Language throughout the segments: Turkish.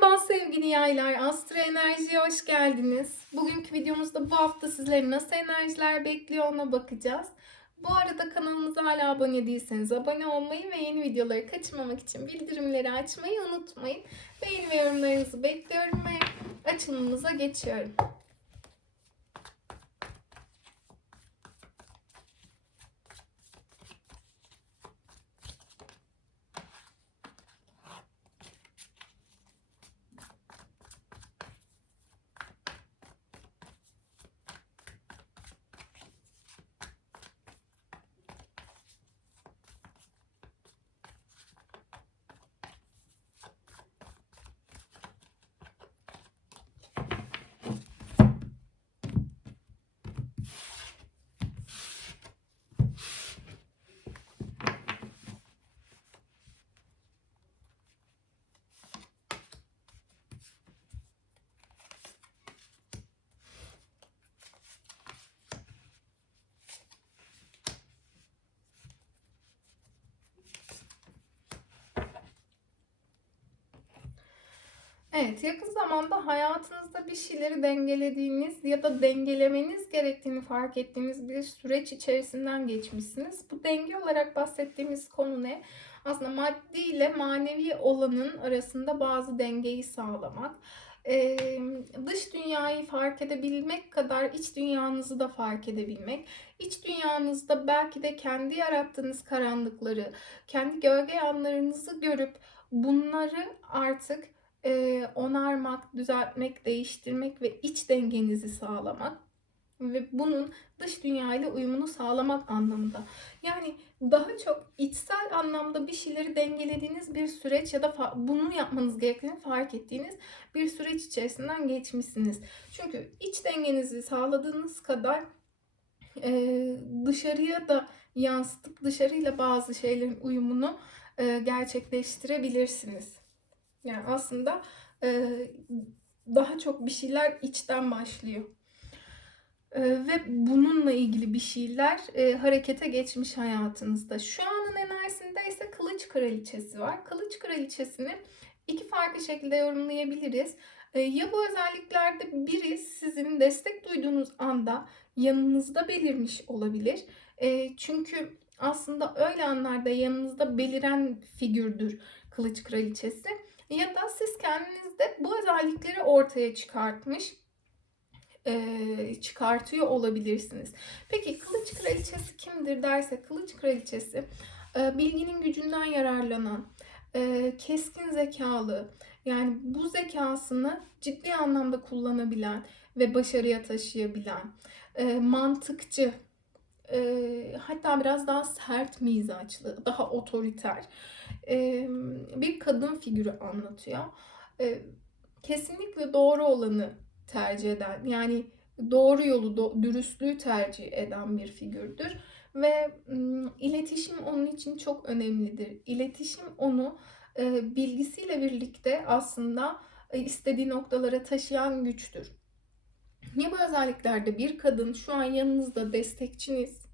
Merhaba sevgili yaylar, Astro Enerji'ye hoş geldiniz. Bugünkü videomuzda bu hafta sizleri nasıl enerjiler bekliyor ona bakacağız. Bu arada kanalımıza hala abone değilseniz abone olmayı ve yeni videoları kaçırmamak için bildirimleri açmayı unutmayın. Beğeni ve yorumlarınızı bekliyorum ve açılımımıza geçiyorum. Evet, yakın zamanda hayatınızda bir şeyleri dengelediğiniz ya da dengelemeniz gerektiğini fark ettiğiniz bir süreç içerisinden geçmişsiniz. Bu denge olarak bahsettiğimiz konu ne? Aslında maddi ile manevi olanın arasında bazı dengeyi sağlamak. Ee, dış dünyayı fark edebilmek kadar iç dünyanızı da fark edebilmek. İç dünyanızda belki de kendi yarattığınız karanlıkları, kendi gölge yanlarınızı görüp bunları artık e, onarmak, düzeltmek, değiştirmek ve iç dengenizi sağlamak ve bunun dış dünyayla uyumunu sağlamak anlamında. Yani daha çok içsel anlamda bir şeyleri dengelediğiniz bir süreç ya da bunu yapmanız gerektiğini fark ettiğiniz bir süreç içerisinden geçmişsiniz. Çünkü iç dengenizi sağladığınız kadar e, dışarıya da yansıtıp dışarıyla bazı şeylerin uyumunu e, gerçekleştirebilirsiniz. Yani aslında e, daha çok bir şeyler içten başlıyor. E, ve bununla ilgili bir şeyler e, harekete geçmiş hayatınızda. Şu anın enerjisinde ise kılıç kraliçesi var. Kılıç kraliçesini iki farklı şekilde yorumlayabiliriz. E, ya bu özelliklerde biri sizin destek duyduğunuz anda yanınızda belirmiş olabilir. E, çünkü aslında öyle anlarda yanınızda beliren figürdür kılıç kraliçesi ya da siz kendinizde bu özellikleri ortaya çıkartmış çıkartıyor olabilirsiniz. Peki kılıç kraliçesi kimdir derse kılıç kraliçesi bilginin gücünden yararlanan, keskin zekalı, yani bu zekasını ciddi anlamda kullanabilen ve başarıya taşıyabilen, mantıkçı, hatta biraz daha sert mizaçlı, daha otoriter bir kadın figürü anlatıyor. Kesinlikle doğru olanı tercih eden, yani doğru yolu, dürüstlüğü tercih eden bir figürdür. Ve iletişim onun için çok önemlidir. İletişim onu bilgisiyle birlikte aslında istediği noktalara taşıyan güçtür. Ya bu özelliklerde bir kadın şu an yanınızda destekçiniz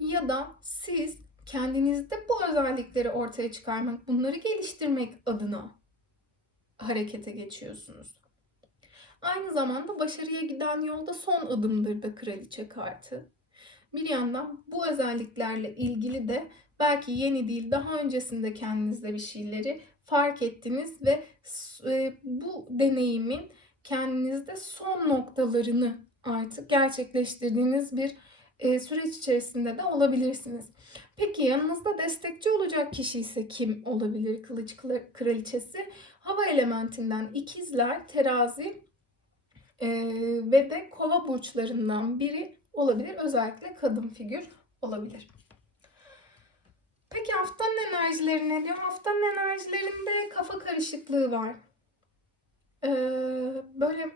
ya da siz kendinizde bu özellikleri ortaya çıkarmak, bunları geliştirmek adına harekete geçiyorsunuz. Aynı zamanda başarıya giden yolda son adımdır da kraliçe kartı. Bir yandan bu özelliklerle ilgili de belki yeni değil daha öncesinde kendinizde bir şeyleri fark ettiniz ve e, bu deneyimin kendinizde son noktalarını artık gerçekleştirdiğiniz bir e, süreç içerisinde de olabilirsiniz. Peki yanınızda destekçi olacak kişi ise kim olabilir kılıç kraliçesi? Hava elementinden ikizler, terazi e, ve de kova burçlarından biri olabilir. Özellikle kadın figür olabilir. Peki haftanın enerjileri ne diyor? Haftanın enerjilerinde kafa karışıklığı var. Ee, böyle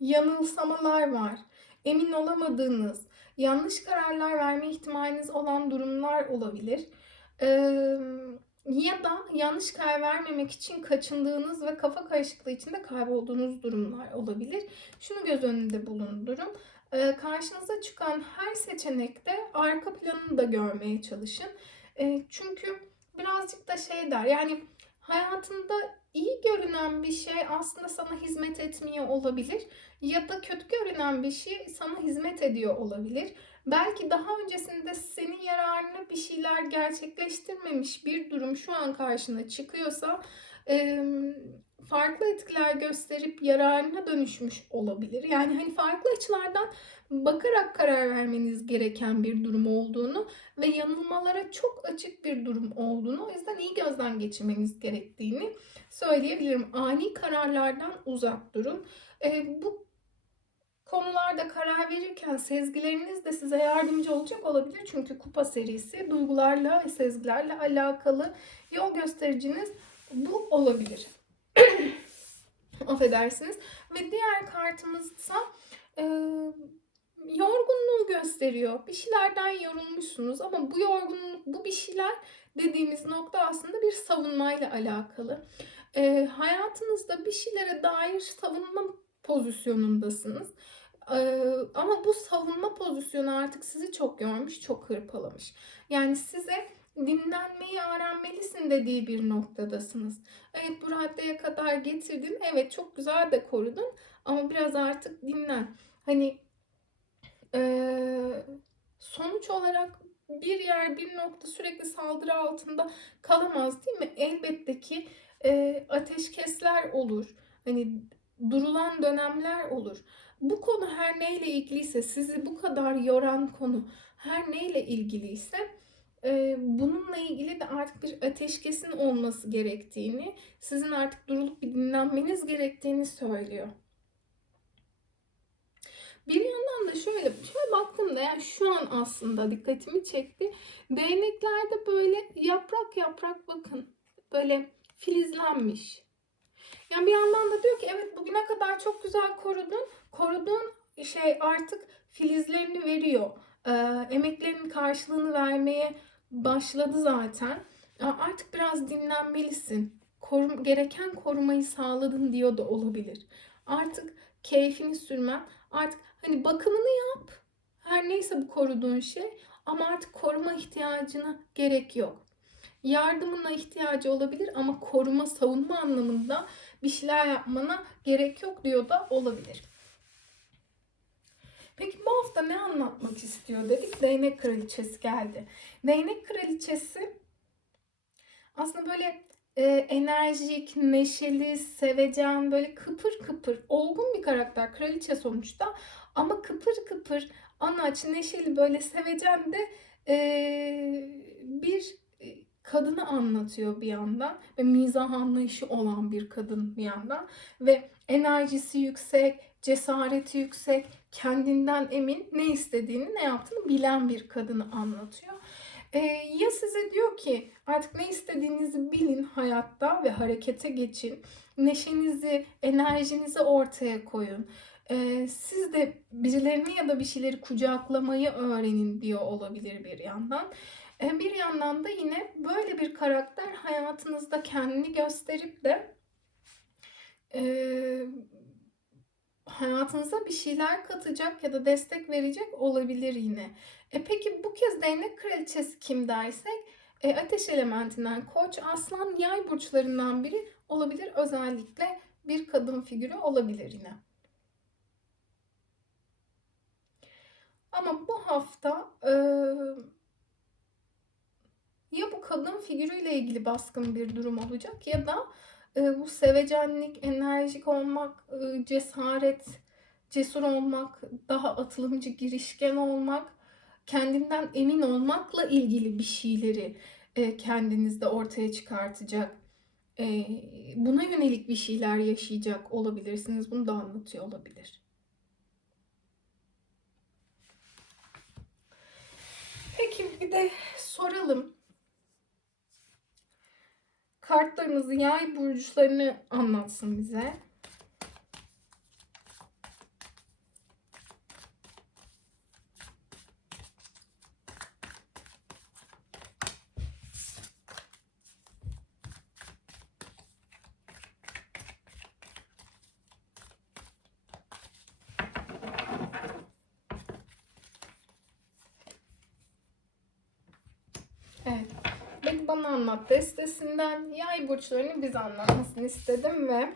yanılsamalar var. Emin olamadığınız, yanlış kararlar verme ihtimaliniz olan durumlar olabilir. Ee, ya da yanlış karar vermemek için kaçındığınız ve kafa karışıklığı içinde kaybolduğunuz durumlar olabilir. Şunu göz önünde bulundurun. Ee, karşınıza çıkan her seçenekte arka planını da görmeye çalışın. Ee, çünkü birazcık da şey der yani hayatında iyi görünen bir şey aslında sana hizmet etmiyor olabilir ya da kötü görünen bir şey sana hizmet ediyor olabilir. Belki daha öncesinde senin yararına bir şeyler gerçekleştirmemiş bir durum şu an karşına çıkıyorsa farklı etkiler gösterip yararına dönüşmüş olabilir. Yani hani farklı açılardan bakarak karar vermeniz gereken bir durum olduğunu ve yanılmalara çok açık bir durum olduğunu o yüzden iyi gözden geçirmeniz gerektiğini söyleyebilirim. Ani kararlardan uzak durun. Bu konularda karar verirken sezgileriniz de size yardımcı olacak olabilir. Çünkü kupa serisi duygularla ve sezgilerle alakalı yol göstericiniz bu olabilir. Affedersiniz. Ve diğer kartımızsa e, yorgunluğu gösteriyor. Bir şeylerden yorulmuşsunuz ama bu yorgunluk, bu bir şeyler dediğimiz nokta aslında bir savunmayla alakalı. E, hayatınızda bir şeylere dair savunma pozisyonundasınız. E, ama bu savunma pozisyonu artık sizi çok yormuş, çok hırpalamış. Yani size dinlenmeyi öğrenmelisin dediği bir noktadasınız. Evet bu raddeye kadar getirdin. Evet çok güzel de korudun. Ama biraz artık dinlen. Hani ee, sonuç olarak bir yer bir nokta sürekli saldırı altında kalamaz değil mi? Elbette ki e, ateşkesler olur. Hani durulan dönemler olur. Bu konu her neyle ilgiliyse, sizi bu kadar yoran konu her neyle ilgiliyse e, bununla ilgili de artık bir ateşkesin olması gerektiğini, sizin artık durulup bir dinlenmeniz gerektiğini söylüyor. Bir yandan da şöyle, şöyle baktığımda yani şu an aslında dikkatimi çekti. Değneklerde böyle yaprak yaprak bakın. Böyle filizlenmiş. Yani bir yandan da diyor ki evet bugüne kadar çok güzel korudun. Koruduğun şey artık filizlerini veriyor. Ee, emeklerinin karşılığını vermeye başladı zaten. Artık biraz dinlenmelisin. Korum, gereken korumayı sağladın diyor da olabilir. Artık keyfini sürmen. Artık hani bakımını yap. Her neyse bu koruduğun şey. Ama artık koruma ihtiyacına gerek yok. Yardımına ihtiyacı olabilir ama koruma, savunma anlamında bir şeyler yapmana gerek yok diyor da olabilir. Peki bu hafta ne anlatmak istiyor dedik. Değnek kraliçesi geldi. Değnek kraliçesi aslında böyle e, enerjik, neşeli, sevecen, böyle kıpır kıpır, olgun bir karakter. Kraliçe sonuçta. Ama kıpır kıpır, anaç, neşeli, böyle sevecen de e, bir kadını anlatıyor bir yandan ve mizah anlayışı olan bir kadın bir yandan ve enerjisi yüksek, cesareti yüksek, kendinden emin, ne istediğini, ne yaptığını bilen bir kadını anlatıyor. Ee, ya size diyor ki artık ne istediğinizi bilin hayatta ve harekete geçin. Neşenizi, enerjinizi ortaya koyun. Ee, siz de birilerini ya da bir şeyleri kucaklamayı öğrenin diyor olabilir bir yandan. Ee, bir yandan da yine böyle bir karakter hayatınızda kendini gösterip de e, hayatınıza bir şeyler katacak ya da destek verecek olabilir yine. E peki bu kez değnek kraliçesi kim dersek e, ateş elementinden koç, aslan, yay burçlarından biri olabilir. Özellikle bir kadın figürü olabilir yine. Ama bu hafta e, ya bu kadın figürüyle ilgili baskın bir durum olacak ya da e, bu sevecenlik, enerjik olmak, e, cesaret, cesur olmak, daha atılımcı, girişken olmak, kendinden emin olmakla ilgili bir şeyleri e, kendinizde ortaya çıkartacak. E, buna yönelik bir şeyler yaşayacak olabilirsiniz. Bunu da anlatıyor olabilir. Peki bir de soralım kartlarımızı yay burçlarını anlatsın bize. Evet. Beni Bana Anlat destesinden yay burçlarını biz anlatmasını istedim ve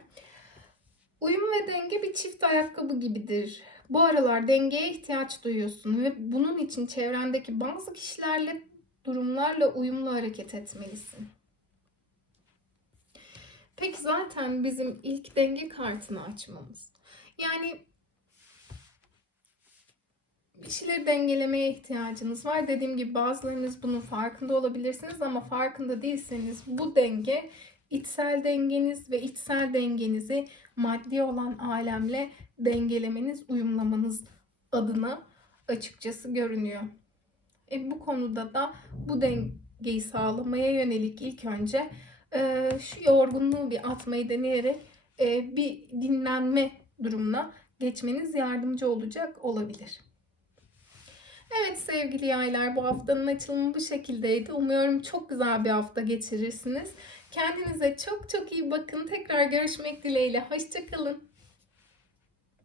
uyum ve denge bir çift ayakkabı gibidir. Bu aralar dengeye ihtiyaç duyuyorsun ve bunun için çevrendeki bazı kişilerle, durumlarla uyumlu hareket etmelisin. Peki zaten bizim ilk denge kartını açmamız. Yani bir şeyleri dengelemeye ihtiyacınız var. Dediğim gibi bazılarınız bunun farkında olabilirsiniz ama farkında değilseniz bu denge içsel dengeniz ve içsel dengenizi maddi olan alemle dengelemeniz, uyumlamanız adına açıkçası görünüyor. E, bu konuda da bu dengeyi sağlamaya yönelik ilk önce e, şu yorgunluğu bir atmayı deneyerek e, bir dinlenme durumuna geçmeniz yardımcı olacak olabilir. Evet sevgili yaylar bu haftanın açılımı bu şekildeydi. Umuyorum çok güzel bir hafta geçirirsiniz. Kendinize çok çok iyi bakın. Tekrar görüşmek dileğiyle. Hoşçakalın.